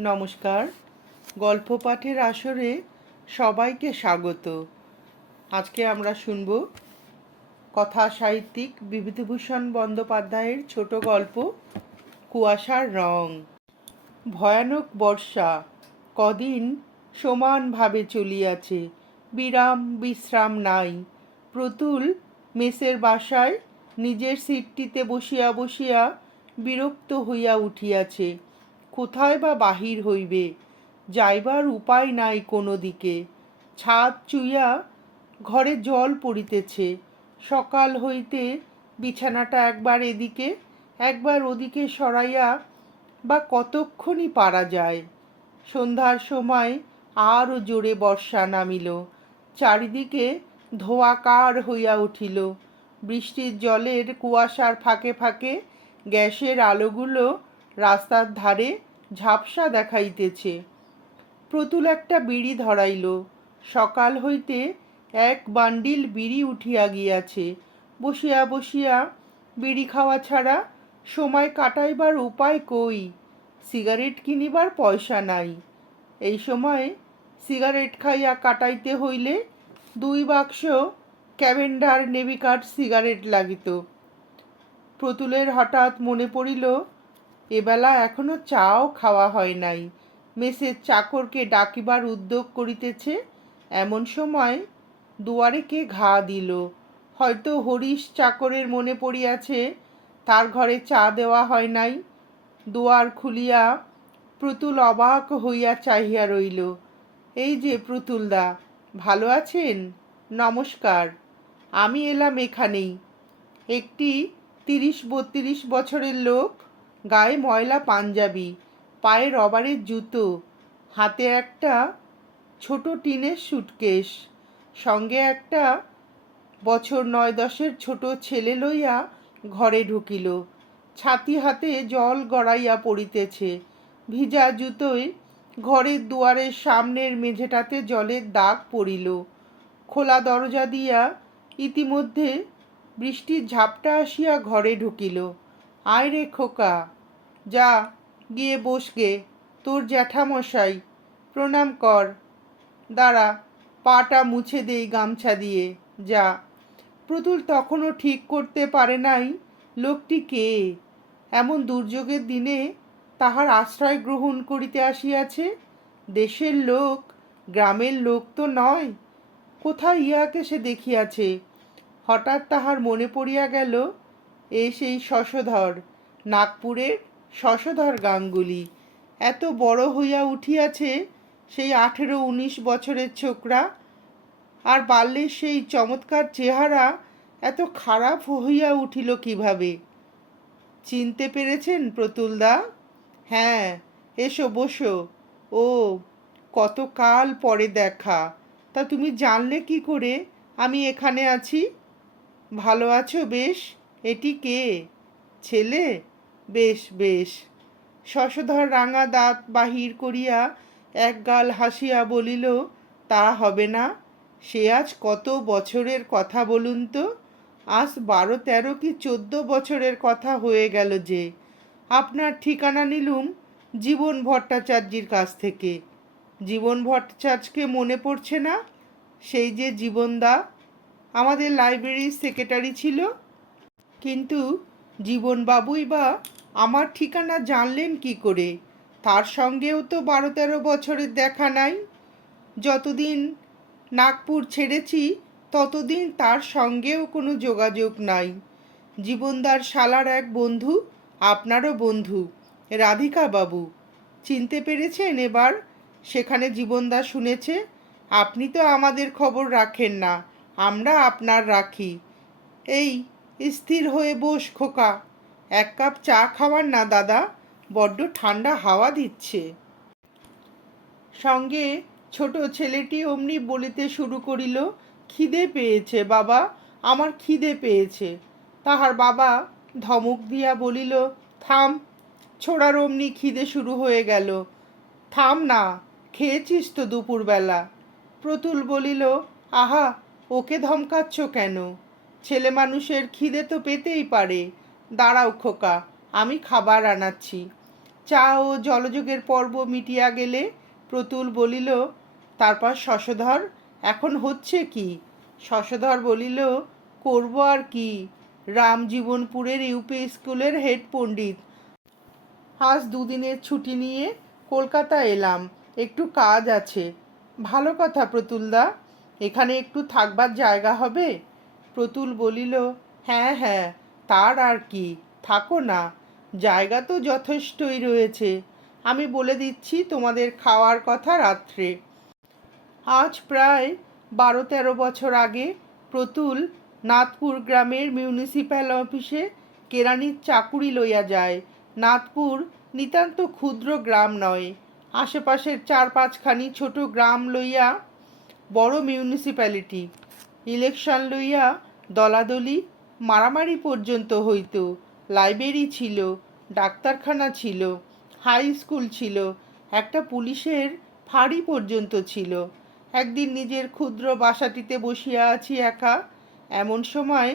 নমস্কার। গল্প পাঠের আসরে সবাইকে স্বাগত। আজকে আমরা শুনব কথা সাহিত্যিক বিভূতিভূষণ বন্দ্যোপাধ্যায়ের ছোট গল্প কুয়াশার রং। ভয়ানক বর্ষা কদিন সমানভাবে চলিয়াছে, বিরাম বিশ্রাম নাই। প্রতুল মেসের বাসায় নিজের সিটটিতে বসিয়া বসিয়া বিরক্ত হইয়া উঠিয়াছে। কোথায় বা বাহির হইবে, যাইবার উপায় নাই কোনো দিকে। ছাদ চুইয়া ঘরে জল পড়িতেছে। সকাল হইতে বিছানাটা একবার এদিকে একবার ওদিকে সরাইয়া বা কতক্ষণই পারা যায়। সন্ধ্যার সময় আরও জোরে বর্ষা নামিল। চারিদিকে ধোঁয়াকার হইয়া উঠিল। বৃষ্টির জলের কুয়াশার ফাঁকে ফাঁকে গ্যাসের আলোগুলো রাস্তার ধারে ঝাপসা দেখাইতেছে। প্রতুল একটা বিড়ি ধরাইল। সকাল হইতে এক বান্ডিল বিড়ি উঠিয়া গিয়াছে। বসিয়া বসিয়া বিড়ি খাওয়া ছাড়া সময় কাটাইবার উপায় কই? সিগারেট কিনিবার পয়সা নাই। এই সময় সিগারেট খাইয়া কাটাইতে হইলে 2 বাক্স ক্যাভেন্ডার নেভিকাট সিগারেট লাগিত। প্রতুলের হঠাৎ মনে পড়িল, এবেলা এখনো চাও খাওয়া হয় নাই। মেসের চাকরকে ডাকিবার উদ্যোগ করিতেছে। এমন সময় দুয়ারে কে ঘা দিল। হয়তো হরিশ চাকরের মনে পড়িয়াছে, তার ঘরে চা দেওয়া হয় নাই। দুয়ার খুলিয়া প্রতুল অবাক হইয়া চাহিয়া রইল। এই যে প্রতুলদা, ভালো আছেন? নমস্কার, আমি এলাম এখানেই। একটি 30-32 বছরের লোক, গায়ে ময়লা পাঞ্জাবি, পায়ে রবারের জুতো, হাতে একটা ছোট টিনের সুটকেস, সঙ্গে একটা বছর 9-10-এর ছোট ছেলে লইয়া ঘরে ঢুকিল। ছাতি হাতে জল গড়াইয়া পড়িতেছে। ভিজা জুতোয় ঘরের দুয়ারের সামনের মেঝেটাতে জলের দাগ পড়িল। খোলা দরজা দিয়া ইতিমধ্যে বৃষ্টির ঝাপটা আসিয়া ঘরে ঢুকিল। আয় রে খোকা, যা গিয়ে বসগে, তোর জ্যাঠামশাই প্রণাম কর। দাঁড়া, পাটা মুছে দেই গামছা দিয়ে, যা। প্রতুল তখনও ঠিক করতে পারে নাই লোকটি কে, এমন দুর্যোগের দিনে তাহার আশ্রয় গ্রহণ করিতে আসিয়াছে। দেশের লোক, গ্রামের লোক তো নয়। কোথায় ইহাকে সে দেখিয়াছে? হঠাৎ তাহার মনে পড়িয়া গেল, এ সেই শশধর, নাগপুরের শশধর গাঙ্গুলি। এত বড় হইয়া উঠিয়াছে সেই 18-19 বছরের ছোকরা, আর বাল্যের সেই চমৎকার চেহারা এত খারাপ হইয়া উঠিল কিভাবে? চিনতে পেরেছেন প্রতুলদা? হ্যাঁ, এসো বসো। ও, কতকাল পরে দেখা। তা তুমি জানলে কি করে আমি এখানে আছি? ভালো আছো বেশ? এটি কে? ছেলে? বেশ বেশ। শশধর রাঙা দাঁত বাহির করিয়া একগাল হাসিয়া বলিল, তা হবে না। সে আজ কত বছরের কথা বলুন তো? আজ 12-13 কি 14 বছরের কথা হয়ে গেল যে। আপনার ঠিকানা নিলুম জীবন ভট্টাচার্যের কাছ থেকে। জীবন ভট্টাচার্যকে মনে পড়ছে না? সেই যে জীবনদা, আমাদের লাইব্রেরির সেক্রেটারি ছিল। কিন্তু জীবনবাবুই বা আমার ঠিকানা জানলেন কি করে? তার সঙ্গেও তো 12-13 বছরের দেখা নাই। যতদিন নাগপুর ছেড়েছি ততদিন তার সঙ্গেও কোনো যোগাযোগ নাই। জীবনদার শালার এক বন্ধু, আপনারও বন্ধু, রাধিকা বাবু। চিনতে পেরেছেন এবার? সেখানে জীবনদা শুনেছে। আপনি তো আমাদের খবর রাখেন না, আমরা আপনার রাখি। এই স্থির হয়ে বস খোকা, 1 কাপ চা খাওয়ার না দাদা? বড্ড ঠান্ডা হাওয়া দিচ্ছে। সঙ্গে ছোট ছেলেটি অমনি বলিতে শুরু করিল, খিদে পেয়েছে বাবা, আমার খিদে পেয়েছে। তাহার বাবা ধমক দিয়া বলিল, থাম। ছোড়ার অমনি খিদে শুরু হয়ে গেল। থাম না, খেয়েছিস তো দুপুরবেলা। প্রতুল বলিল, আহা, ওকে ধমকাচ্ছ কেন? ছেলে মানুষের খিদে তো পেতেই পারে। দাঁড়াও খোকা, আমি খাবার আনাচ্ছি। চা ও জলযোগের পর্ব মিটিয়া গেলে প্রতুল বলিল, তারপর শশধর এখন হচ্ছে কি? শশধর বলিল, করব আর কি, রামজীবনপুরের ইউপি স্কুলের হেড পণ্ডিত। আজ দুদিনের ছুটি নিয়ে কলকাতা এলাম, একটু কাজ আছে। ভালো কথা প্রতুলদা, এখানে একটু থাকবার জায়গা হবে? প্রতুল বলিল, হ্যাঁ হ্যাঁ, তার আর কি, থাকো না, জায়গা তো যথেষ্টই রয়েছে। আমি বলে দিচ্ছি তোমাদের খাওয়ার কথা রাত্রে। আজ প্রায় 12-13 বছর আগে প্রতুল নাথপুর গ্রামের মিউনিসিপ্যাল অফিসে কেরানির চাকুরি লইয়া যায়। নাথপুর নিতান্ত ক্ষুদ্র গ্রাম নয়, আশেপাশের 4-5খানি ছোট গ্রাম লইয়া বড় মিউনিসিপ্যালিটি। ইলেকশন লইয়া দলাদলি মারামারি পর্যন্ত হইত। লাইব্রেরি ছিল, ডাক্তারখানা ছিল, হাই স্কুল ছিল, একটা পুলিশের ফাঁড়ি পর্যন্ত ছিল। একদিন নিজের ক্ষুদ্র বাসাটিতে বসিয়া আছি একা, এমন সময়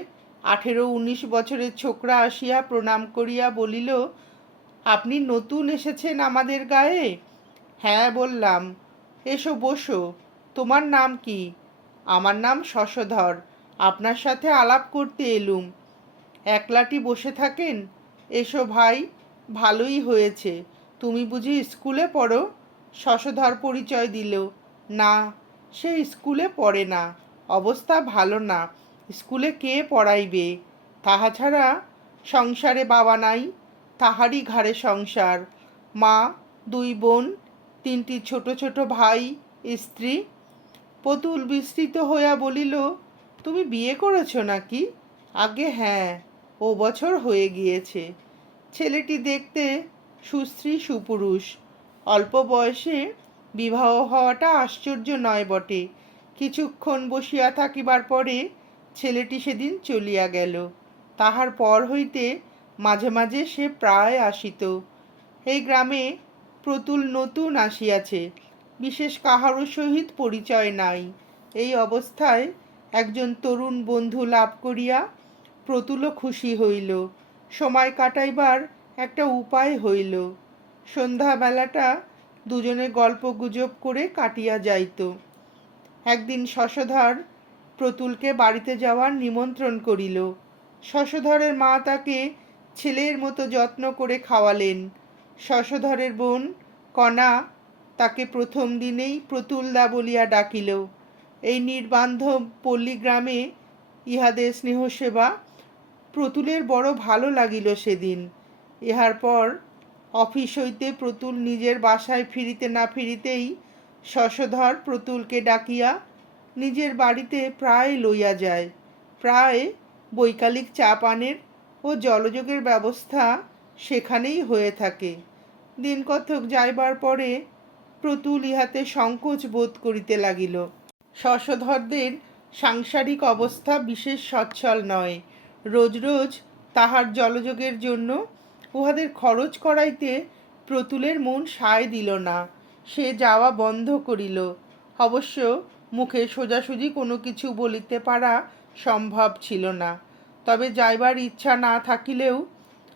18-19 বছরের ছোকরা আসিয়া প্রণাম করিয়া বলিল, আপনি নতুন এসেছেন আমাদের গায়ে? হ্যাঁ বললাম। এসো বসো। তোমার নাম কি? আমার নাম শশধর, আপনার সাথে আলাপ করতে এলুম। একলাটি বসে থাকেন? এসো ভাই, ভালোই হয়েছে। তুমি বুঝি স্কুলে পড়ো? শশধর পরিচয় দিল। না, সে স্কুলে পড়ে না, অবস্থা ভালো না। স্কুলে কে পড়াইবে? তাহা ছাড়া সংসারে বাবা নাই, তাহারই ঘাড়ে সংসার। মা, 2 বোন, 3টি ছোট ছোট ভাই, স্ত্রী। প্রতুল বিস্মিত হইয়া বলিল, তুমি বিয়ে করেছ নাকি? আগে হ্যাঁ, ও বছর হয়ে গিয়েছে। ছেলেটি দেখতে সুশ্রী সুপুরুষ। অল্প বয়সে বিবাহ হওয়াটা আশ্চর্য নয় বটে। কিছুক্ষণ বসিয়া থাকিবার পরে ছেলেটি সেদিন চলিয়া গেল। তাহার পর হইতে মাঝে মাঝে সে প্রায় আসিত। এই গ্রামে প্রতুল নতুন আসিয়াছে, বিশেষ কাহারও সহিত পরিচয় নাই। এই অবস্থায় একজন তরুণ বন্ধু লাভ করিয়া প্রতুলও খুশি হইল। সময় কাটাইবার একটা উপায় হইল। সন্ধ্যাবেলাটা দুজনে গল্প গুজব করে কাটিয়া যাইত। একদিন শশধর প্রতুলকে বাড়িতে যাওয়ার নিমন্ত্রণ করিল। শশধরের মা তাকে ছেলের মতো যত্ন করে খাওয়ালেন। শশধরের বোন কণা তাকে প্রথম দিনেই প্রতুলদা বলিয়া ডাকিল। এই নির্বান্ধব পল্লীগ্রামে ইহাদের স্নেহসেবা প্রতুলের বড় ভালো লাগিল সেদিন। ইহার পর অফিস হইতে প্রতুল নিজের বাসায় ফিরিতে না ফিরিতেই শশধর প্রতুলকে ডাকিয়া নিজের বাড়িতে প্রায় লইয়া যায়। প্রায় বৈকালিক চা পানের ও জলযোগের ব্যবস্থা সেখানেই হয়ে থাকে। দিন কতক যাইবার পরে প্রতুল ইহাতে সংকোচ বোধ করিতে লাগিল। শশধরদের সাংসারিক অবস্থা বিশেষ সচ্ছল নয়। রোজ রোজ তাহার জলযোগের জন্য উহাদের খরচ করাইতে প্রতুলের মন সায় দিল না। সে যাওয়া বন্ধ করিল। অবশ্য মুখে সোজাসুজি কোনো কিছু বলিতে পারা সম্ভব ছিল না। তবে যাইবার ইচ্ছা না থাকিলেও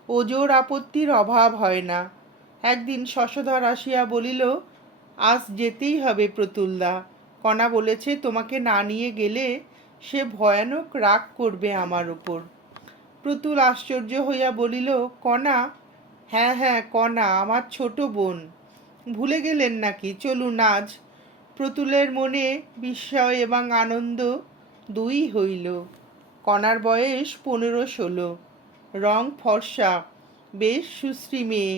ওজোর আপত্তির অভাব হয় না। একদিন শশধর আসিয়া বলিল, আজ যেতেই হবে প্রতুলদা। কণা বলেছে তোমাকে না নিয়ে গেলে সে ভয়ানক রাগ করবে আমার ওপর। প্রতুল আশ্চর্য হইয়া বলিল, কণা? হ্যাঁ হ্যাঁ, কণা, আমার ছোট বোন। ভুলে গেলেন নাকি? চলুন আজ। প্রতুলের মনে বিস্ময় এবং আনন্দ দুই হইল। কণার বয়স 15-16, রং ফর্সা, বেশ সুশ্রী মেয়ে,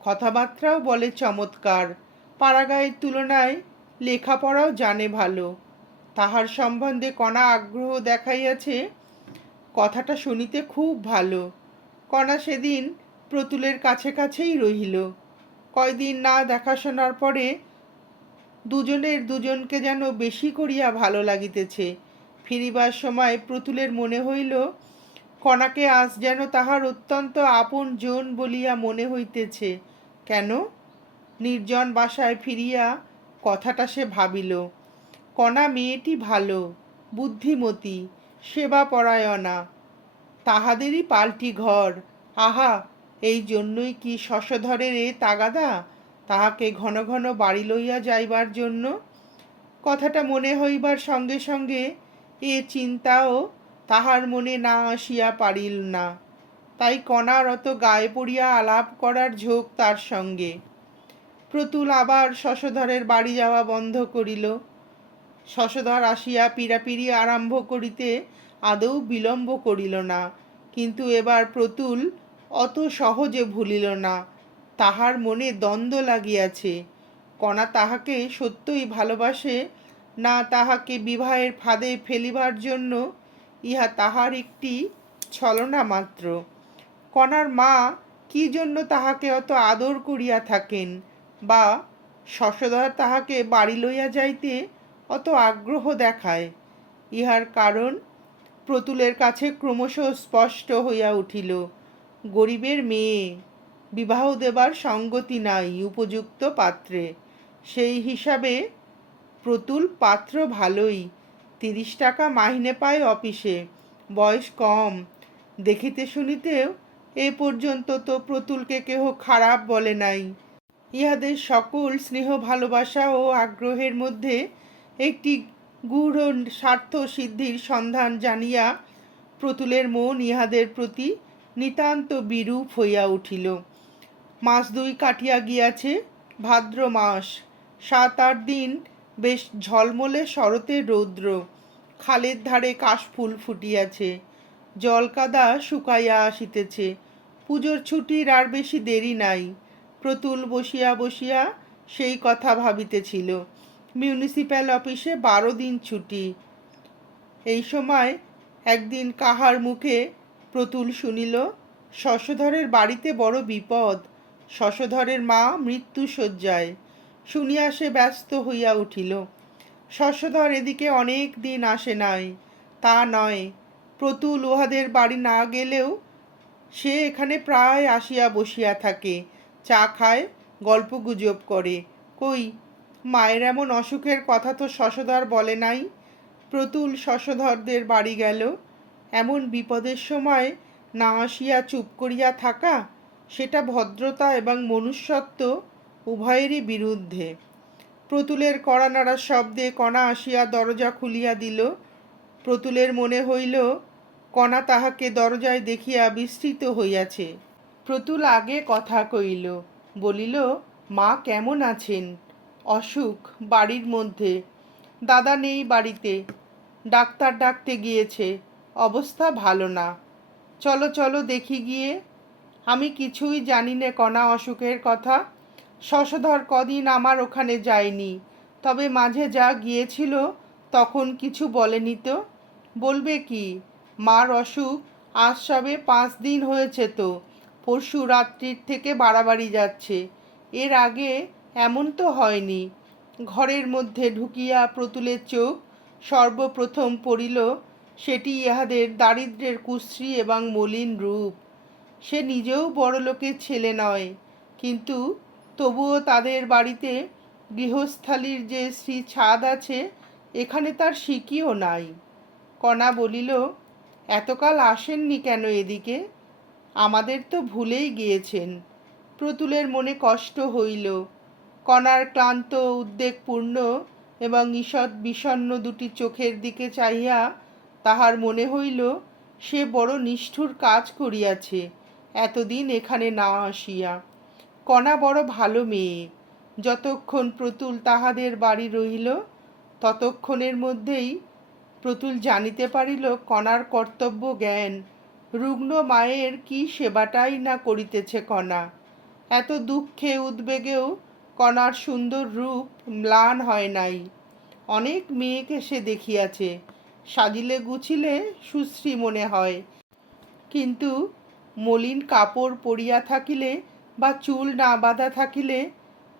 কথাবার্তাও বলে চমৎকার। পাড়াগাঁয়ের তুলনায় লেখাপড়াও জানে ভালো। তাহার সম্বন্ধে কণা আগ্রহ দেখাইয়াছে, কথাটা শুনিতে খুব ভালো। কণা সেদিন প্রতুলের কাছে কাছেই রহিল। কয়দিন না দেখাশোনার পরে দুজনের দুজনকে যেন বেশি করিয়া ভালো লাগিতেছে। ফিরিবার সময় প্রতুলের মনে হইল, কণাকে আজ যেন তাহার অত্যন্ত আপন জন বলিয়া মনে হইতেছে। কেন? নির্জন বাসায় ফিরিয়া কথাটা সে ভাবিল। কণা মেয়েটি ভালো, বুদ্ধিমতী, সেবাপরায়ণা। তাহাদেরই পাল্টি ঘর। আহা, এই জন্যই কি শশধরের এ তাগাদা তাহাকে ঘন ঘন বাড়ি লইয়া যাইবার জন্য? কথাটা মনে হইবার সঙ্গে সঙ্গে এ চিন্তাও তাহার মনে না আসিয়া পারিল না। তাই কণার অত গায়ে পড়িয়া আলাপ করার ঝোঁক তার সঙ্গে। প্রতুল আবার শশধরের বাড়ি যাওয়া বন্ধ করিল। শশধর আসিয়া পীড়াপিড়ি আরম্ভ করিতে আদৌ বিলম্ব করিল না, কিন্তু এবার প্রতুল অত সহজে ভুলিল না। তাহার মনে দ্বন্দ্ব লাগিয়াছে, কণা তাহাকে সত্যই ভালোবাসে না তাহাকে বিবাহের ফাঁদে ফেলিবার জন্য ইহা তাহার একটি ছলনা মাত্র। কণার মা কি জন্য তাহাকে অত আদর করিয়া থাকেন, বা শশধর তাহাকে বাড়ি লইয়া যাইতে অত আগ্রহ দেখায়, ইহার কারণ প্রতুলের কাছে ক্রমশ স্পষ্ট হইয়া উঠিল। গরিবের মেয়ে, বিবাহ দেবার সঙ্গতি নাই উপযুক্ত পাত্রে। সেই হিসাবে প্রতুল পাত্র ভালোই, 30 টাকা মাইনে পায় অফিসে, বয়স কম, দেখিতে শুনিতেও এ পর্যন্ত তো প্রতুলকে কেহ খারাপ বলে নাই। ইহাদের সকল স্নেহ ভালোবাসা ও আগ্রহের মধ্যে একটি গূঢ় স্বার্থ সিদ্ধির সন্ধান জানিয়া প্রতুলের মন ইহাদের প্রতি নিতান্ত বিরূপ হইয়া উঠিল। মাস 2 কাটিয়া গিয়াছে, ভাদ্র মাস, 7-8 দিন বেশ ঝলমলে শরতের রৌদ্র। খালের ধারে কাশফুল ফুটিয়াছে, জলকাদা শুকাইয়া আসিতেছে। পুজোর ছুটির আর বেশি দেরি নাই। প্রতুল বসিয়া বসিয়া সেই কথা ভাবিতেছিল। মিউনিসিপ্যাল অফিসে 12 দিন ছুটি। এই সময় একদিন কাহার মুখে প্রতুল শুনিল, শশধরের বাড়িতে বড় বিপদ, শশধরের মা মৃত্যুশয্যায়। শুনিয়া সে ব্যস্ত হইয়া উঠিল। শশধর এদিকে অনেক দিন আসে নাই, তা নয়, প্রতুল উহাদের বাড়ি না গেলেও সে এখানে প্রায় আসিয়া বসিয়া থাকে, চা খায়, গল্পগুজব করে। কই, মায়ের এমন অসুখের কথা তো শশধর বলে নাই। প্রতুল শশধরদের বাড়ি গেল, এমন বিপদের সময় না আসিয়া চুপ করিয়া থাকা, সেটা ভদ্রতা এবং মনুষ্যত্ব উভয়েরই বিরুদ্ধে। প্রতুলের কড়া নাড়ার শব্দে কণা আসিয়া দরজা খুলিয়া দিল। প্রতুলের মনে হইল কণা তাহাকে দরজায় দেখিয়া বিস্মৃত হইয়াছে। প্রতুল আগে কথা কইল, বলিল, মা কেমন আছেন? অসুখ বাড়ির মধ্যে, দাদা নেই বাড়িতে, ডাক্তার ডাকতে গিয়েছে, অবস্থা ভালো না। চলো চলো দেখি গিয়ে। আমি কিছুই জানি নে কণা অসুখের কথা। শশধর কদিন আমার ওখানে যায়নি, তবে মাঝে যা গিয়েছিল তখন কিছু বলেনি তো। বলবে কি, মার অসুখ আজ সবে 5 দিন হয়েছে তো, পরশু রাত্রির থেকে বাড়াবাড়ি যাচ্ছে। এর আগে এমন তো হয়নি। ঘরের মধ্যে ঢুকিয়া প্রতুলের চোখ সর্বপ্রথম পড়িল সেটি ইহাদের দারিদ্র্যের কুশ্রী এবং মলিন রূপ। সে নিজেও বড়লোকের ছেলে নয়, কিন্তু তবুও তাদের বাড়িতে গৃহস্থালির যে শ্রী ছাদ আছে, এখানে তার সিকিও নাই। কণা বলিল, এতকাল আসেননি কেন এদিকে? আমাদের তো ভুলেই গিয়েছেন। প্রতুলের মনে কষ্ট হইল। কণার ক্লান্ত, উদ্বেগপূর্ণ এবং ঈষৎ বিষণ্ণ দুটি চোখের দিকে চাহিয়া তাহার মনে হইল সে বড় নিষ্ঠুর কাজ করিয়াছে এতদিন এখানে না আসিয়া। কণা বড় ভালো মেয়ে। যতক্ষণ প্রতুল তাহাদের বাড়ি রহিল, ততক্ষণের মধ্যেই প্রতুল জানিতে পারিল কণার কর্তব্য জ্ঞান। রুগ্ন মায়ের কি সেবাটাই না করিতেছে কণা। এত দুঃখে উদ্বেগেও কণার সুন্দর রূপ ম্লান হয় নাই। অনেক মেয়েকে সে দেখিয়াছে, সাজিলে গুছিলে সুশ্রী মনে হয়, কিন্তু মলিন কাপড় পরিয়া থাকিলে বা চুল না বাঁধা থাকিলে,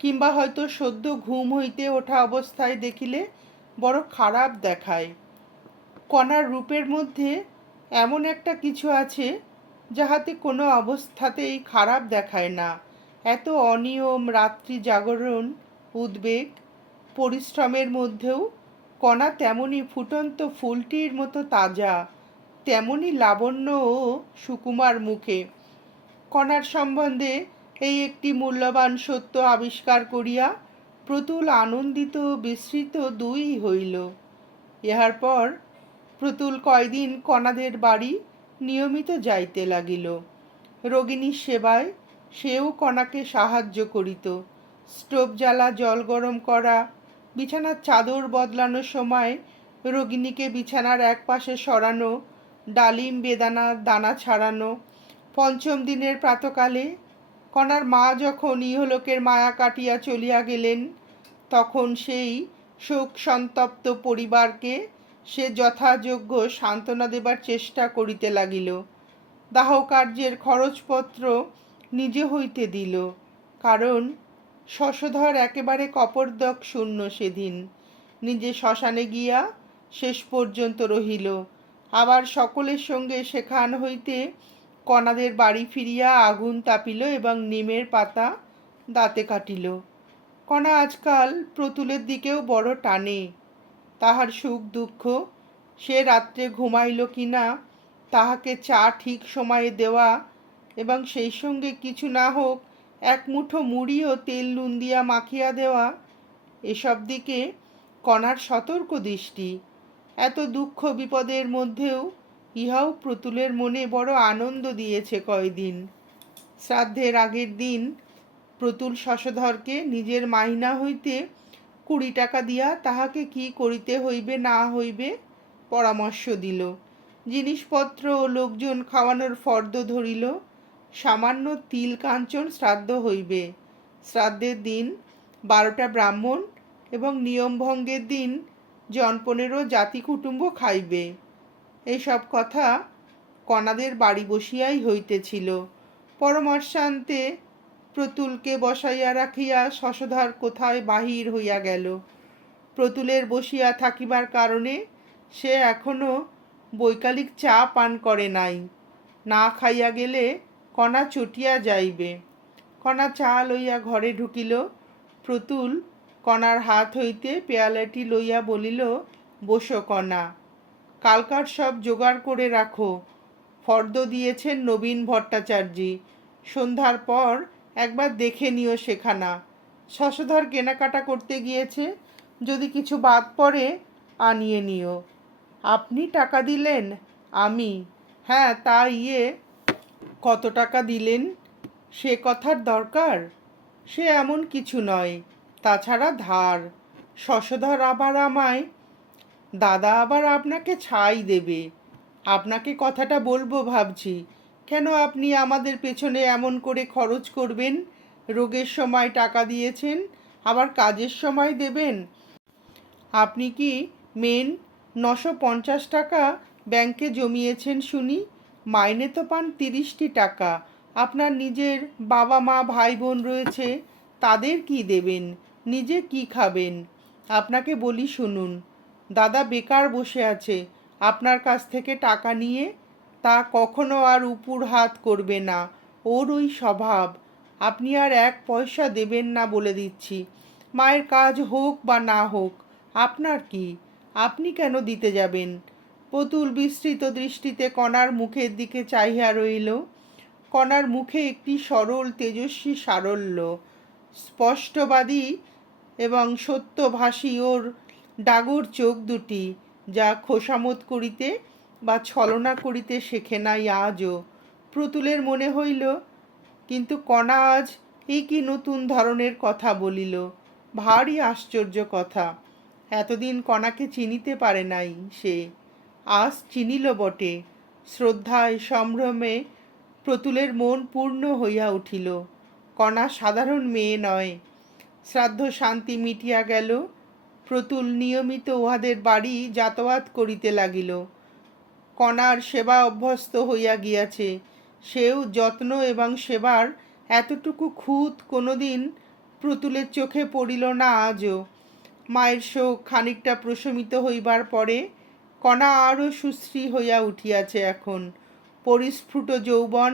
কিংবা হয়তো সদ্য ঘুম হইতে ওঠা অবস্থায় দেখিলে বড় খারাপ দেখায়। কণার রূপের মধ্যে এমন একটা কিছু আছে যাহাতে কোনো অবস্থাতেই খারাপ দেখায় না। এত অনিয়ম, রাত্রি জাগরণ, উদ্বেগ, পরিশ্রমের মধ্যেও কণা তেমনি ফুটন্ত ফুলটির মতো তাজা, তেমনি লাবণ্য ও সুকুমার মুখে। কণার সম্বন্ধে এই একটি মূল্যবান সত্য আবিষ্কার করিয়া প্রতুল আনন্দিত ও বিস্মৃত দুই হইল। ইহার পর প্রতুল কয়দিন কণাদের বাড়ি নিয়মিত যাইতে লাগিল। রোগিণীর সেবায় সেও কণাকে সাহায্য করিত। স্টোভ জ্বালা, জল গরম করা, বিছানার চাদর বদলানোর সময় রোগিণীকে বিছানার এক পাশে সরানো, ডালিম বেদানার দানা ছাড়ানো। পঞ্চম দিনের প্রাতকালে কণার মা যখন ইহলোকের মায়া কাটিয়া চলিয়া গেলেন, তখন সেই শোক সন্তপ্ত পরিবারকে সে যথাযোগ্য সান্ত্বনা দেবার চেষ্টা করিতে লাগিল। দাহকার্যের খরচপত্র নিজে হইতে দিল, কারণ শশধর একেবারে কপর্দক শূন্য সেদিন। নিজে শ্মশানে গিয়া শেষ পর্যন্ত রহিল। আবার সকলের সঙ্গে সেখান হইতে কণাদের বাড়ি ফিরিয়া আগুন তাপিল এবং নিমের পাতা দাঁতে কাটিল। কণা আজকাল প্রতুলের দিকেও বড় টানে। তাহার সুখ দুঃখ, সে রাত্রে ঘুমাইল কিনা, তাহাকে চা ঠিক সময়ে দেওয়া এবং সেই সঙ্গে কিছু না হোক এক মুঠো মুড়ি ও তেল নুন দিয়া মাখিয়া দেওয়া, এসব দিকে কণার সতর্ক দৃষ্টি। এত দুঃখ বিপদের মধ্যেও ইহাও প্রতুলের মনে বড় আনন্দ দিয়েছে কয়দিন। শ্রাদ্ধের আগের দিন প্রতুল শশধরকে নিজের মাহিনা হইতে 20 টাকা দিয়া তাহাকে কি করিতে হইবে না হইবে পরামর্শ দিল। জিনিসপত্র ও লোকজন খাওয়ানোর ফর্দ ধরিল। সামান্য তিল কাঞ্চন শ্রাদ্ধ হইবে। শ্রাদ্ধের দিন 12টা ব্রাহ্মণ এবং নিয়মভঙ্গের দিন জন 15 জাতি কুটুম্ব খাইবে। এইসব কথা কণাদের বাড়ি বসিয়াই হইতেছিল। পরমার্শান্তে প্রতুলকে বসাইয়া রাখিয়া শশধর কোথায় বাহির হইয়া গেল। প্রতুলের বসিয়া থাকিবার কারণে সে এখনো বৈকালিক চা পান করে নাই। না খাইয়া গেলে কণা চটিয়া যাইবে। কণা চা লইয়া ঘরে ঢুকিল। প্রতুল কণার হাত হইতে পেয়ালাটি লইয়া বলিল, বসো কণা, কালকার সব জোগাড় করে রাখো। ফর্দ দিয়েছেন নবীন ভট্টাচার্যি। সন্ধ্যার পর একবার দেখে নিও সেখানা। শশধর কেনাকাটা করতে গিয়েছে, যদি কিছু বাদ পড়ে আনিয়ে নিও। আপনি টাকা দিলেন? আমি? হ্যাঁ, তা কত টাকা দিলেন সে কথার দরকার? সে এমন কিছু নয়, তাছাড়া ধার। শশধর আবার আমায়, দাদা আবার আপনাকে ছাই দেবে। আপনাকে কথাটা বলবো ভাবছি। কেন আপনি আমাদের পেছনে এমন করে খরচ করবেন? রোগের সময় টাকা দিয়েছেন, আবার কাজের সময় দেবেন। আপনি কি মেন 950 টাকা ব্যাংকে জমিয়েছেন শুনি? মাইনে তো পান 30টি টাকা। আপনার নিজের বাবা মা ভাই বোন রয়েছে, তাদের কি দেবেন? নিজে কি খাবেন? আপনাকে বলি শুনুন, দাদা বেকার বসে আছে। আপনার কাছ থেকে টাকা নিয়ে তা কখনো আর উপুর হাত করবে না। ওর ওই স্বভাব। আপনি আর 1 পয়সা দেবেন না বলে দিচ্ছি। মায়ের কাজ হোক বা না হোক, আপনার কি? আপনি কেন দিতে যাবেন? প্রতুল বিস্মৃত দৃষ্টিতে কণার মুখের দিকে চাহিয়া রইল। কণার মুখে একটি সরল তেজস্বী সারল্য, স্পষ্টবাদী এবং সত্যভাষী ওর ডাগর চোখ দুটি, যা খোসামত করিতে বা ছলনা করিতে শেখে নাই আজও। প্রতুলের মনে হইল, কিন্তু কণা আজ এই কি নতুন ধরনের কথা বলিল। ভারী আশ্চর্য কথা। এতদিন কণাকে চিনিতে পারে নাই সে, আজ চিনিল বটে। শ্রদ্ধায় সম্ভ্রমে প্রতুলের মন পূর্ণ হইয়া উঠিল। কণা সাধারণ মেয়ে নয়। শ্রাদ্ধ শান্তি মিটিয়া গেল। প্রতুল নিয়মিত উহাদের বাড়ি যাতায়াত করিতে লাগিল। কণার সেবা অভ্যস্ত হইয়া গিয়াছে। সেও যত্ন এবং সেবার এতটুকু খুঁত কোনোদিন প্রতুলের চোখে পড়িল না আজও। মায়ের শোক খানিকটা প্রশমিত হইবার পরে কণা আরও সুশ্রী হইয়া উঠিয়াছে এখন। পরিস্ফুট যৌবন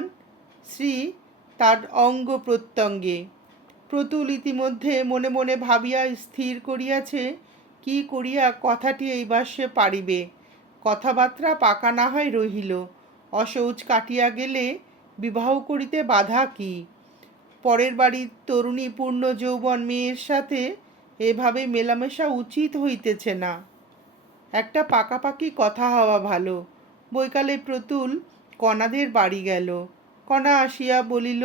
শ্রী তার অঙ্গ প্রত্যঙ্গে। প্রতুল ইতিমধ্যে মনে মনে ভাবিয়া স্থির করিয়াছে, কি করিয়া কথাটি এইবার সে পারিবে। কথাবার্তা পাকা না হয় রহিল। অশৌচ কাটিয়া গেলে বিবাহ করিতে বাধা কি? পরের বাড়ির তরুণী পূর্ণ যৌবন মেয়ের সাথে এভাবে মেলামেশা উচিত হইতেছে না। একটা পাকাপাকি কথা হওয়া ভালো। বৈকালে প্রতুল কণাদের বাড়ি গেল। কণা আসিয়া বলিল,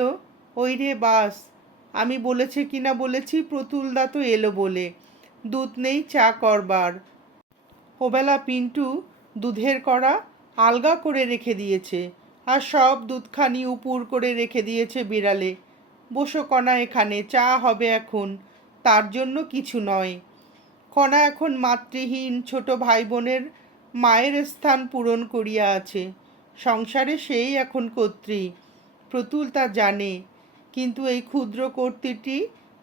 ওই রে বাস, আমি বলেছে কিনা বলেছি প্রতুলদা তো এলো বলে, দুধ নেই চা করবার। ওবেলা পিন্টু দুধের কড়া আলগা করে রেখে দিয়েছে, আর সব দুধখানি উপুর করে রেখে দিয়েছে বিড়ালে। বসো কণা, এখানে চা হবে এখন, তার জন্য কিছু নয়। কণা এখন মাতৃহীন ছোট ভাই বোনের মায়ের স্থান পূরণ করিয়া আছে। সংসারে সেই এখন কর্ত্রী। প্রতুল তা জানে, কিন্তু এই ক্ষুদ্র কর্ত্রীটি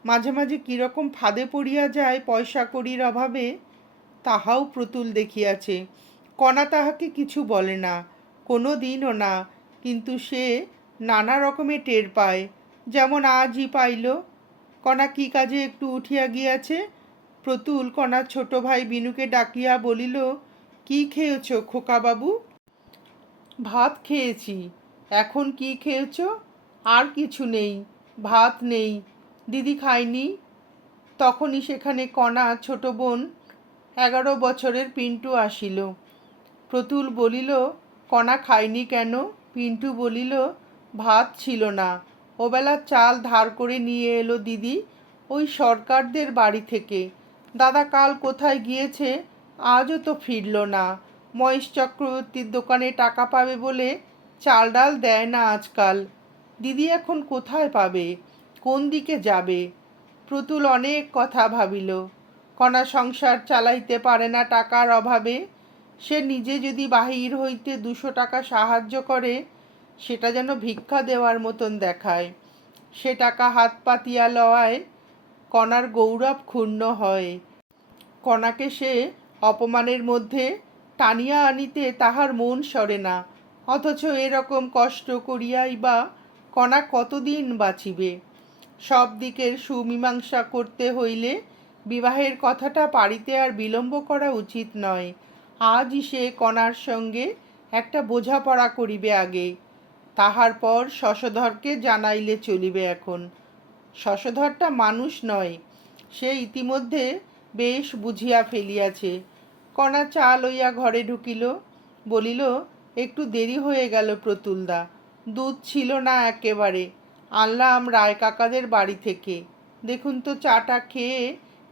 মাঝে মাঝে কীরকম ফাঁদে পড়িয়া যায় পয়সা কড়ির অভাবে, তাহাও প্রতুল দেখিয়াছে। কণা তাহাকে কিছু বলে না, কোনো দিনও না, কিন্তু সে নানা রকমে টের পায়, যেমন আজই পাইল। কণা কি কাজে একটু উঠিয়া গিয়াছে। প্রতুল কণার ছোট ভাই বিনুকে ডাকিয়া বলিল, কি খেয়েছ খোকাবাবু? ভাত খেয়েছি। এখন কি খেয়েছ? আর কিছু নেই, ভাত নেই। দিদি খায়নি। তখনই সেখানে কণা ছোট বোন 11 বছরের পিন্টু আসিল। প্রতুল বলিল, কণা খায়নি কেন? পিন্টু বলিল, ভাত ছিল না, ওবেলার চাল ধার করে নিয়ে এলো দিদি, ওই সরকারদের বাড়ি থেকে। দাদা কাল কোথায় গিয়েছে, আজও তো ফিরল না। মহেশ চক্রবর্তীর দোকানে টাকা পাবে বলে চাল ডাল দেয় না আজকাল। দিদি এখন কোথায় পাবে, কোন দিকে যাবে? প্রতুল অনেক কথা ভাবিল। কণা সংসার চালাইতে পারে না টাকার অভাবে। সে নিজে যদি বাহির হইতে 200 টাকা সাহায্য করে, সেটা যেন ভিক্ষা দেওয়ার মতন দেখায়। সে টাকা হাত পাতিয়া লওয়ায় কণার গৌরব ক্ষুণ্ণ হয়। কণাকে সে অপমানের মধ্যে টানিয়া আনিতে তাহার মন সরে না। অথচ এরকম কষ্ট করিয়াই বা কণা কতদিন বাঁচিবে? সব দিকের সুমীমাংসা করতে হইলে বিবাহের কথাটা পাড়িতে আর বিলম্ব করা উচিত নয়। আজই সে কণার সঙ্গে একটা বোঝাপড়া করিবে আগে, তাহার পর শশধরকে জানাইলে চলিবে। এখন শশধরটা মানুষ নয়, সে ইতিমধ্যে বেশ বুঝিয়া ফেলিয়াছে। কণা চা লইয়া ঘরে ঢুকিল। বলিল, একটু দেরি হয়ে গেল প্রতুলদা, দুধ ছিল না একেবারে, আনলাম রায় কাকাদের বাড়ি থেকে। দেখুন তো চাটা খেয়ে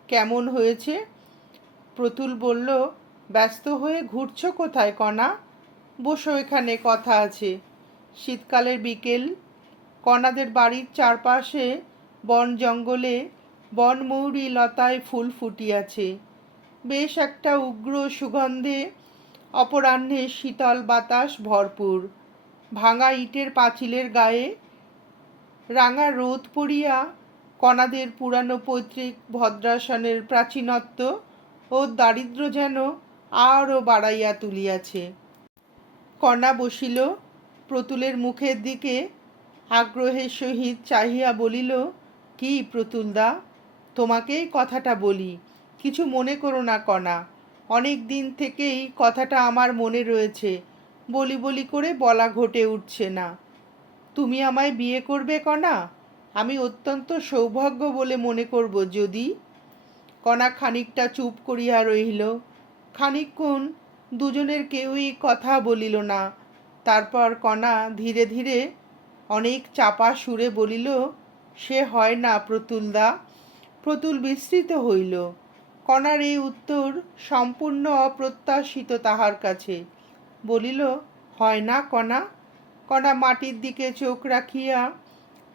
কেমন হয়েছে। প্রতুল বলল, ব্যস্ত হয়ে ঘুরছ কোথায় কণা? বসো, এখানে কথা আছে। শীতকালের বিকেল। কণাদের বাড়ির চারপাশে বন জঙ্গলে বনমৌরি লতায় ফুল ফুটিয়াছে। বেশ একটা উগ্র সুগন্ধে অপরাহ্নে শীতল বাতাস ভরপুর। ভাঙা ইটের পাঁচিলের গায়ে রাঙা রোদ পড়িয়া কণাদের পুরানো পৈতৃক ভদ্রাসনের প্রাচীনত্ব ও দারিদ্র্য যেন আরও বাড়াইয়া তুলিয়াছে। কণা বসিল, প্রতুলের মুখের দিকে আগ্রহের সহিত চাহিয়া বলিল, কি প্রতুলদা, তোমাকেই কথাটা বলি, কিছু মনে করো না কণা। অনেক দিন থেকেই কথাটা আমার মনে রয়েছে, বলি বলি করে বলা ঘটে উঠছে না। তুমি আমায় বিয়ে করবে কণা? আমি অত্যন্ত সৌভাগ্য বলে মনে করব যদি। কণা খানিকটা চুপ করিয়া রহিল। খানিকক্ষণ দুজনের কেউই কথা বলিল না। তারপর কণা ধীরে ধীরে অনেক চাপা সুরে বলিল, সে হয় না প্রতুলদা। প্রতুল বিস্মিত হইল। কণার এই উত্তর সম্পূর্ণ অপ্রত্যাশিত তাহার কাছে। বলিল, হয় না কণা? কণা মাটির দিকে চোখ রাখিয়া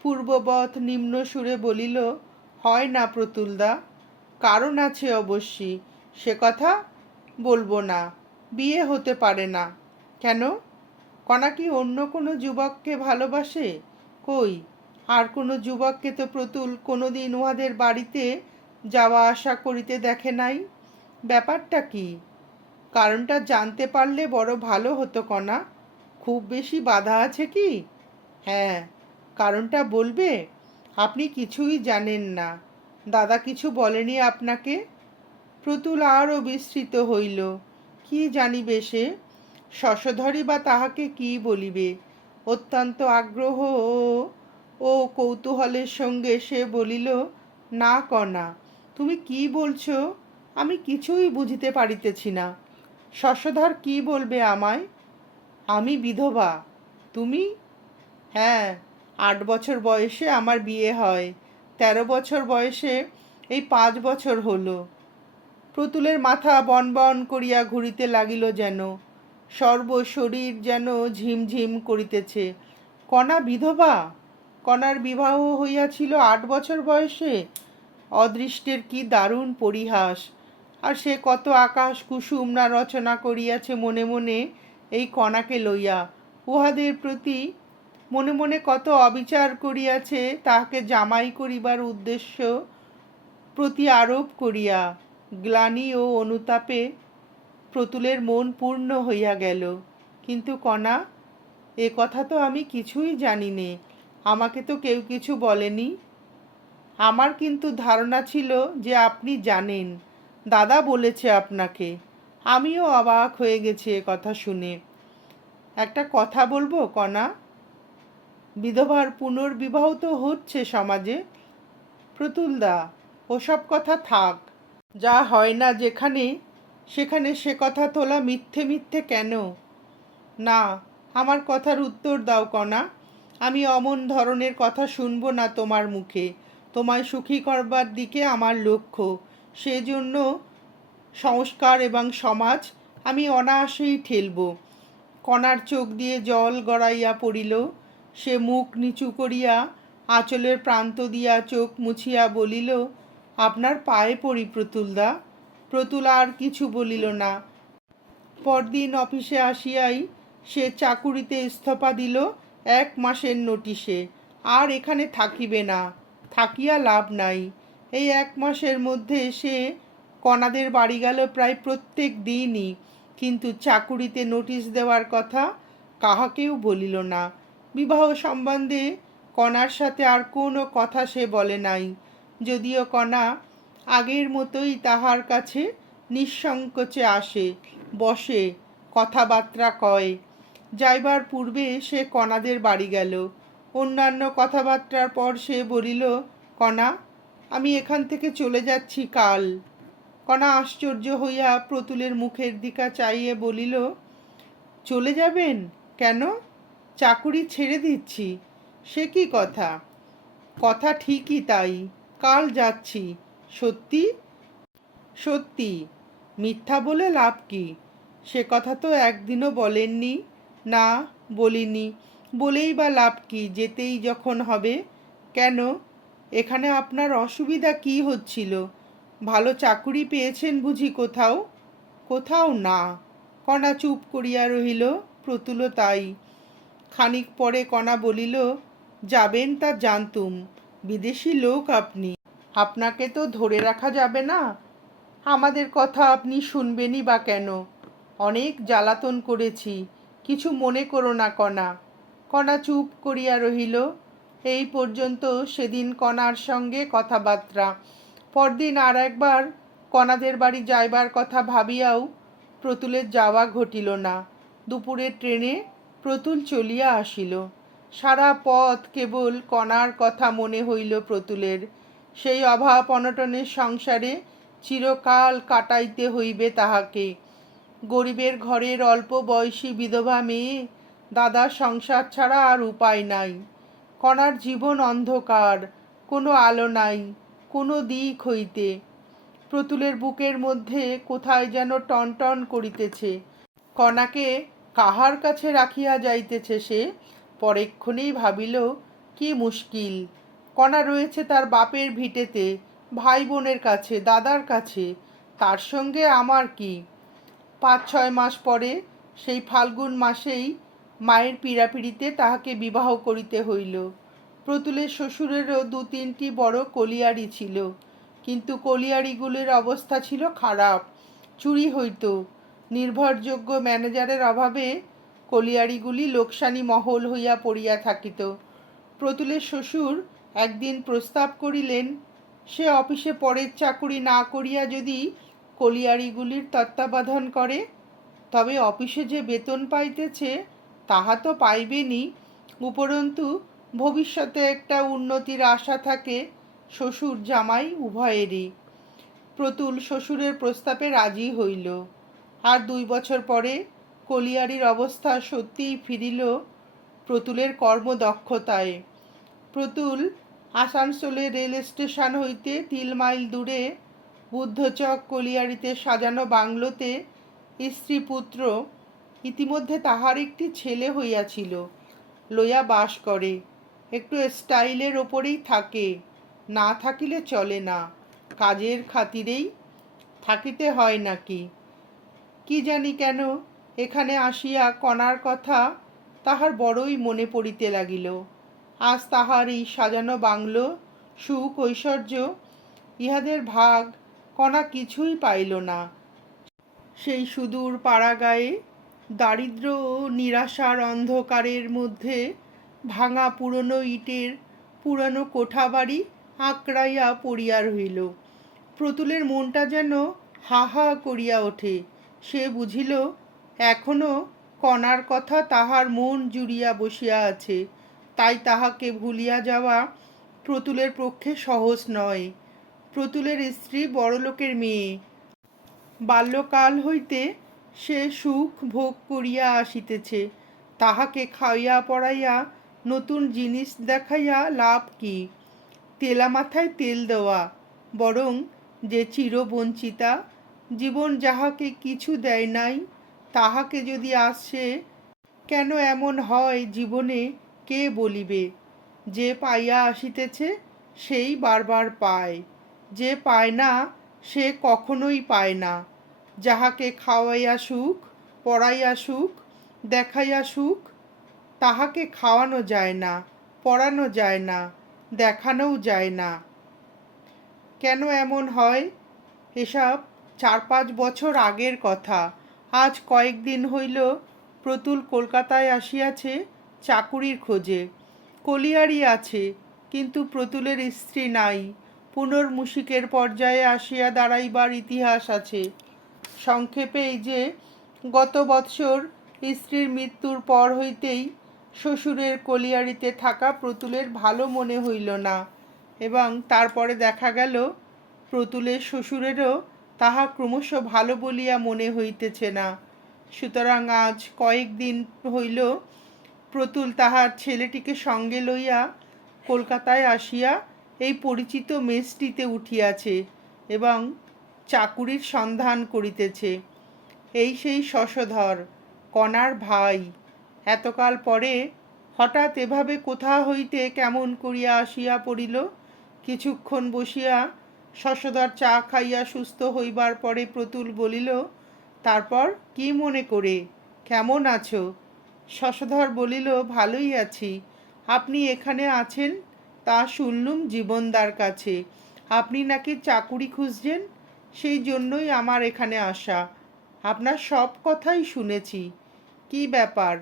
পূর্ববৎ নিম্ন সুরে বলিল, হয় না প্রতুলদা। কারণ আছে অবশ্যই, সে কথা বলবো না। বিয়ে হতে পারে না। কেন? কণা কি অন্য কোনো যুবককে ভালোবাসে? কই, আর কোনো যুবককে তো প্রতুল কোনো দিন উহাদের বাড়িতে যাওয়া আসা করিতে দেখে নাই। ব্যাপারটা কি? কারণটা জানতে পারলে বড় ভালো হতো কণা। খুব বেশি বাধা আছে কি? হ্যাঁ, কারণটা বলবে? আপনি কিছুই জানেন না। দাদা কিছু বলেনি আপনাকে? প্রতুল আরও বিস্মিত হইল। কি জানিবে সে? শশধরই বা তাহাকে কি বলিবে? অত্যন্ত আগ্রহ ও কৌতূহলের সঙ্গে সে বলিল, না কনা, তুমি কি বলছো? আমি কিছুই বুঝিতে পারিতেছি না। শশধর কি বলবে আমায়? আমি বিধবা। তুমি? হ্যাঁ, 8 বছর বয়সে আমার বিয়ে হয়। 13 বছর বয়সে এই 5 বছর হলো। প্রতুলের মাথা বনবন করিয়া ঘুরিতে লাগিল যেন, সর্বশরীর যেন ঝিমঝিম করিতেছে। কণা বিধবা? কণার বিবাহ হইয়াছিল 8 বছর বয়সে? অদৃষ্টের কি দারুণ পরিহাস! আর সে কত আকাশ কুসুম না রচনা করিয়াছে মনে মনে এই কণাকে লইয়া। উহাদের প্রতি মনে মনে কত অবিচার করিয়াছে তাহাকে জামাই করিবার উদ্দেশ্য প্রতি আরোপ করিয়া। গ্লানি ও অনুতাপে প্রতুলের মন পূর্ণ হইয়া গেল। কিন্তু কণা, এ কথা তো আমি কিছুই জানি নে, আমাকে তো কেউ কিছু বলেনি। আমার কিন্তু ধারণা ছিল যে আপনি জানেন, দাদা বলেছে আপনাকে। আমিও অবাক হয়ে গেছি এ কথা শুনে। একটা কথা বলবো কণা? বিধবার পুনর্বিবাহ তো হচ্ছে সমাজে। প্রতুলদা, ওসব কথা থাক। যা হয় না যেখানে, সেখানে সে কথা তোলা মিথ্যে মিথ্যে কেন? না, আমার কথার উত্তর দাও কণা। আমি অমন ধরনের কথা শুনবো না তোমার মুখে। তোমায় সুখী করবার দিকে আমার লক্ষ্য। সেজন্য সংস্কার এবং সমাজ আমি অনায়াসেই ঠেলব। কণার চোখ দিয়ে জল গড়াইয়া পড়িল। সে মুখ নিচু করিয়া আঁচলের প্রান্ত দিয়া চোখ মুছিয়া বলিল, আপনার পায়ে পড়ি প্রতুলদা। প্রতুল আর কিছু বলিল না। পরদিন অফিসে আসিয়াই সে চাকুরিতে ইস্তফা দিল 1 মাসের নোটিশে। আর এখানে থাকিবে না, থাকিয়া লাভ নাই। এই 1 মাসের মধ্যে সে কণাদের বাড়ি গেল প্রায় প্রত্যেক দিনই, কিন্তু চাকুরিতে নোটিশ দেওয়ার কথা কাহাকেও বলিল না। বিবাহ সম্বন্ধে কণার সাথে আর কোনো কথা সে বলে নাই, যদিও কণা আগের মতোই তাহার কাছে নিঃসংকোচে আসে, বসে, কথাবার্তা কয়। যাইবার পূর্বে সে কণাদের বাড়ি গেল। অন্যান্য কথাবার্তার পর সে বলিল, কণা, আমি এখান থেকে চলে যাচ্ছি কাল। কণা আশ্চর্য হইয়া প্রতুলের মুখের দিকে চাইয়ে বলিল, চলে যাবেন? কেন? চাকুরি ছেড়ে দিচ্ছি। সে কি কথা? কথা ঠিকই তাই, কাল যাচ্ছি। সত্যি? সত্যি। মিথ্যা বলে লাভ কি? সে কথা তো একদিনও বলেননি। না, বলিনি। বলেই বা লাভ কি, যেতেই যখন হবে। কেন? এখানে আপনার অসুবিধা কি হচ্ছিল? ভালো চাকুরি পেয়েছেন বুঝি কোথাও? কোথাও না। কণা চুপ করিয়া রহিল। প্রতুলও তাই। খানিক পরে কণা বলিল, যাবেন তা জানতুম। বিদেশি লোক আপনি, আপনাকে তো ধরে রাখা যাবে না। আমাদের কথা আপনি শুনবেনই বা কেন? অনেক জ্বালাতন করেছি, কিছু মনে করো না কণা। কণা চুপ করিয়া রহিল। এই পর্যন্ত সেদিন কণার সঙ্গে কথাবার্তা। পরদিন আর একবার কণাদের বাড়ি যাইবার কথা ভাবিয়াও প্রতুলের যাওয়া ঘটিল না। দুপুরের ট্রেনে প্রতুল চলিয়া আসিল। সারা পথ কেবল কণার কথা মনে হইল প্রতুলের। সেই অভাব অনটনের সংসারে চিরকাল কাটাইতে হইবে তাহাকে। গরিবের ঘরের অল্প বয়সী বিধবা মেয়ে, দাদার সংসার ছাড়া আর উপায় নাই। কণার জীবন অন্ধকার, কোনো আলো নাই কোনো দিক হইতে। প্রতুলের বুকের মধ্যে কোথায় যেন টনটন করিতেছে। কণাকে কাহার কাছে রাখিয়া যাইতেছে সে? পরেক্ষণেই ভাবিল, কি মুশকিল! কণা রয়েছে তার বাপের ভিটেতে, ভাই বোনের কাছে, দাদার কাছে। তার সঙ্গে আমার কি? 5-6 মাস পরে, সেই ফাল্গুন মাসেই মায়ের পীড়াপিড়িতে তাহাকে বিবাহ করিতে হইল। প্রতুলের শ্বশুরেরও 2-3টি বড় কলিয়ারি ছিল, কিন্তু কলিয়ারিগুলির অবস্থা ছিল খারাপ। চুরি হইত। নির্ভরযোগ্য ম্যানেজারের অভাবে কলিয়ারিগুলি লোকসানি মহল হইয়া পড়িয়া থাকিত। প্রতুলের শ্বশুর একদিন প্রস্তাব করিলেন, সে অফিসে পরের চাকুরি না করিয়া যদি কলিয়ারিগুলির তত্ত্বাবধান করে, তবে অফিসে যে বেতন পাইতেছে তাহা তো পাইবেনই, উপরন্তু ভবিষ্যতে একটা উন্নতির আশা থাকে শ্বশুর জামাই উভয়েরই। প্রতুল শ্বশুরের প্রস্তাবে রাজি হইল। আর 2 বছর পরে কলিয়ারির অবস্থা সত্যিই ফিরিল প্রতুলের কর্মদক্ষতায়। প্রতুল আসানসোলে রেল স্টেশন হইতে 3 মাইল দূরে বুদ্ধচক কলিয়ারিতে সাজানো বাংলোতে স্ত্রী পুত্র, ইতিমধ্যে তাহার একটি ছেলে হইয়াছিল, লইয়া বাস করে। একটু স্টাইলের ওপরেই থাকে, না থাকিলে চলে না, কাজের খাতিরেই থাকিতে হয় নাকি। কি জানি কেন এখানে আসিয়া কণার কথা তাহার বড়ই মনে পড়িতে লাগিল। আজ তাহার এই সাজানো বাংলো, সুখ ঐশ্বর্য, ইহাদের ভাগ কণা কিছুই পাইল না। সেই সুদূর পাড়াগাঁয়ে দারিদ্র্য ও নিরাশার অন্ধকারের মধ্যে ভাঙা পুরনো ইটের পুরানো কোঠাবাড়ি আঁকড়াইয়া পড়িয়া রহিল। প্রতুলের মনটা যেন হা হা করিয়া ওঠে। সে বুঝিল এখনো কণার কথা তাহার মন জুড়িয়া বসিয়া আছে, তাই তাহাকে ভুলিয়া যাওয়া প্রতুলের পক্ষে সহজ নয়। প্রতুলের স্ত্রী বড়লোকের মেয়ে, বাল্যকাল হইতে সে সুখ ভোগ করিয়া আসিতেছে। তাহাকে খাইয়া পড়াইয়া নতুন জিনিস দেখাইয়া লাভ কি? তেলা মাথায় তেল দেওয়া, বরং যে চিরবঞ্চিতা, জীবন যাহাকে কিছু দেয় নাই, তাহাকে যদি আসে কেন এমন হয় জীবনে কে বলিবে? যে পাইয়া আসিতেছে সেই বারবার পায়, যে পায় না সে কখনোই পায় না। যাহাকে খাওয়াইয়া সুখ, পড়াইয়া সুখ, দেখাইয়া সুখ, তাহাকে খাওয়ানো যায় না, পড়ানো যায় না, দেখানোও যায় না। কেন এমন হয়? এসব 4-5 বছর আগের কথা। আজ কয়েকদিন হইল প্রতুল কলকাতায় আসিয়াছে চাকুরির খোঁজে। কলিয়ারি আছে, কিন্তু প্রতুলের স্ত্রী নাই। পুনর্মূষিকের পর্যায়ে আসিয়া দাঁড়াইবার ইতিহাস আছে। সংক্ষেপে এই যে, গত বৎসর স্ত্রীর মৃত্যুর পর হইতেই শ্বশুরের কলিয়ারিতে থাকা প্রতুলের ভালো মনে হইল না, এবং তারপরে দেখা গেল প্রতুলের শ্বশুরেরও তাহা ক্রমশ ভালো বলিয়া মনে হইতেছে না। সুতরাং আজ কয়েকদিন হইল প্রতুল তাহার ছেলেটিকে সঙ্গে লইয়া কলকাতায় আসিয়া এই পরিচিত মেসটিতে উঠিয়াছে এবং চাকুরির সন্ধান করিতেছে। এই সেই শশধর, কণার ভাই। এতকাল পরে হঠাৎ এভাবে কোথা হইতে কেমন করিয়া আসিয়া পড়িল। কিছুক্ষণ বসিয়া শশধর চা খাইয়া সুস্থ হইবার পরে প্রতুল বলিল, তারপর কি মনে করে, কেমন আছো? শশধর বলিল, ভালোই আছি। আপনি এখানে আছেন তা শুনলুম জীবনদার কাছে। আপনি নাকি চাকুরি খুঁজছেন, সেই জন্যই আমার এখানে আসা। আপনার সব কথাই শুনেছি। কি ব্যাপার,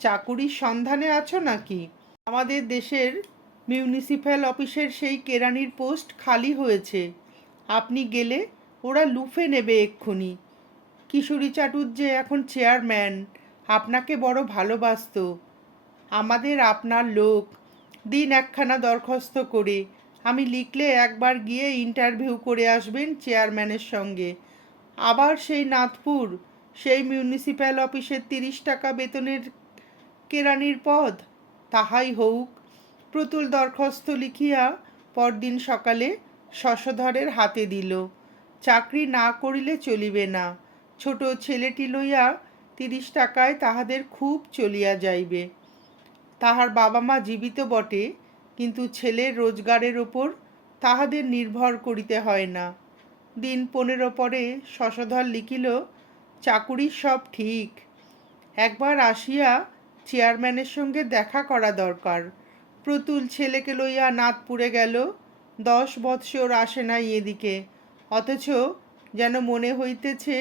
চাকুরির সন্ধানে আছো নাকি? আমাদের দেশের মিউনিসিপ্যাল অফিসের সেই কেরানির পোস্ট খালি হয়েছে। আপনি গেলে ওরা লুফে নেবে এক্ষুনি। কিশোরী চাটুর্যে এখন চেয়ারম্যান, আপনাকে বড় ভালোবাসত। আমাদের আপনার লোক। দিন একখানা দরখাস্ত করে, আমি লিখলে একবার গিয়ে ইন্টারভিউ করে আসবেন চেয়ারম্যানের সঙ্গে। আবার সেই নাথপুর, সেই মিউনিসিপ্যাল অফিসের 30 টাকা বেতনের কেরানির পদ, তাহাই হউক। প্রতুল দরখাস্ত লিখিয়া পরদিন সকালে শশধরের হাতে দিল। চাকরি না করিলে চলিবে না। ছোট ছেলেটি লইয়া 30 টাকায় তাহাদের খুব চলিয়া যাইবে। তাহার বাবা মা জীবিত বটে, কিন্তু ছেলের রোজগারের ওপর তাহাদের নির্ভর করিতে হয় না। দিন 15 পরে শশধর লিখিল, চাকুরির সব ঠিক, একবার আসিয়া চেয়ারম্যানের সঙ্গে দেখা করা দরকার। প্রতুল ছেলেকে লইয়া নাথপুরে গেল। 10 বৎসর আসে নাই এদিকে, অথচ যেন মনে হইতেছে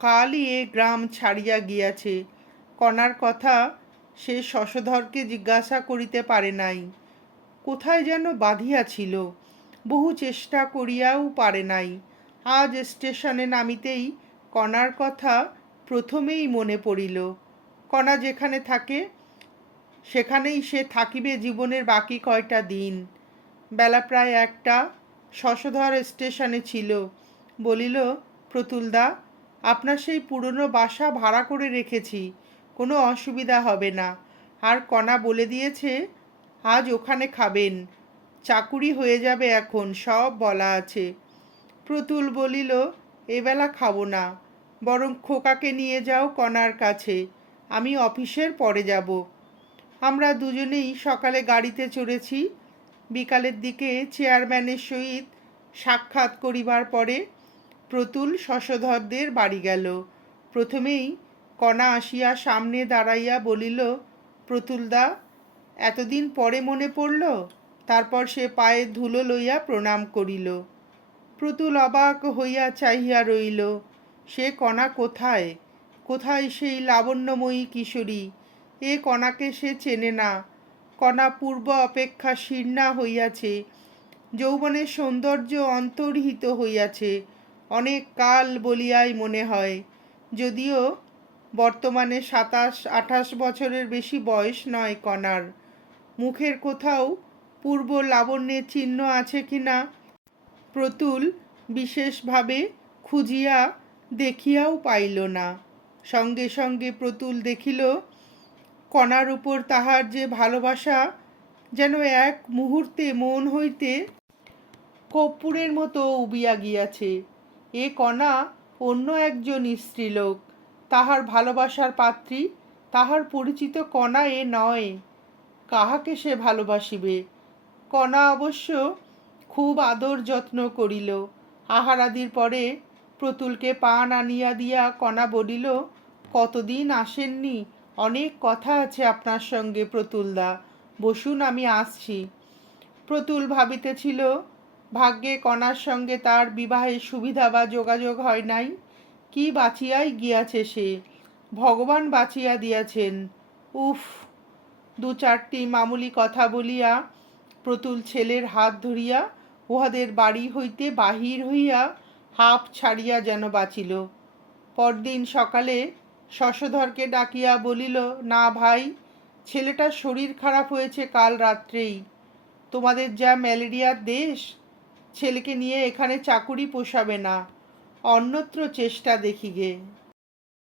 কালই এ গ্রাম ছাড়িয়া গিয়াছে। কণার কথা সে শশধরকে জিজ্ঞাসা করিতে পারে নাই। কোথায় যেন বাঁধিয়াছিল, বহু চেষ্টা করিয়াও পারে নাই। আজ স্টেশনে নামিতেই কণার কথা প্রথমেই মনে পড়িল। কণা যেখানে থাকে সেখানেই সে থাকিবে জীবনের বাকি কয়টা দিন। বেলা প্রায় 1টা। শশধর স্টেশনে ছিল। বলিল, প্রতুলদা, আপনার সেই পুরনো বাসা ভাড়া করে রেখেছি, কোনো অসুবিধা হবে না। আর কণা বলে দিয়েছে আজ ওখানে খাবেন, চাকুরি হয়ে যাবে এখন, সব বলা আছে। প্রতুল বলিল, এবেলা খাবো না, বরং খোকাকে নিয়ে যাও কণার কাছে, আমি অফিসের পরে যাব। আমরা দুজনেই সকালে গাড়িতে চড়েছি। বিকালের দিকে চেয়ারম্যানের সহিত সাক্ষাৎ করিবার পরে প্রতুল শশধরদের বাড়ি গেল। প্রথমেই কণা আসিয়া সামনে দাঁড়াইয়া বলিল, প্রতুলদা, এতদিন পরে মনে পড়ল। তারপর সে পায়ে ধুলো লইয়া প্রণাম করিল। প্রতুল অবাক হইয়া চাহিয়া রইল। সে কণা কোথায়? কোথায় সেই লাবণ্যময়ী কিশোরী? এ কণাকে সে চেনে না। কণা পূর্ব অপেক্ষা শীর্ণা হইয়াছে, যৌবনের সৌন্দর্য অন্তর্হিত হইয়াছে, অনেক কাল বলিয়াই মনে হয়। যদিও বর্তমানে 27-28 বছরের বেশি বয়স নয় কণার। মুখের কোথাও পূর্ব লাবণ্যের চিহ্ন আছে কিনা প্রতুল বিশেষভাবে খুঁজিয়া দেখিয়াও পাইল না। সঙ্গে সঙ্গে প্রতুল দেখিল কণার উপর তাহার যে ভালোবাসা যেন এক মুহূর্তে মন হইতে কর্পূরের মতো উবিয়া গিয়াছে। এ কণা অন্য একজন স্ত্রীলোক, তাহার ভালোবাসার পাত্রী, তাহার পরিচিত কণা এ নয়। কাহাকে সে ভালোবাসিবে? কণা অবশ্য খুব আদর যত্ন করিল। আহারাদির পরে প্রতুলকে পান আনিয়া দিয়া কণা বলিল, কতদিন আসেননি, অনেক কথা আছে আপনার সঙ্গে প্রতুলদা, বসুন, আমি আসছি। প্রতুল ভাবিতেছিল, ভাগ্যে কণার সঙ্গে তার বিবাহের সুবিধা বা যোগাযোগ হয় নাই। কি বাঁচিয়াই গিয়াছে সে, ভগবান বাঁচিয়া দিয়াছেন। উফ! 2-4টি মামুলি কথা বলিয়া প্রতুল ছেলের হাত ধরিয়া উহাদের বাড়ি হইতে বাহির হইয়া হাঁপ ছাড়িয়া যেন বাঁচিল। পরদিন সকালে শশধরকে ডাকিয়া বলিল, না ভাই, ছেলেটার শরীর খারাপ হয়েছে কাল রাত্রেই। তোমাদের যা ম্যালেরিয়ার দেশ, ছেলেকে নিয়ে এখানে চাকুরি পোষাবে না, অন্যত্র চেষ্টা দেখিগে।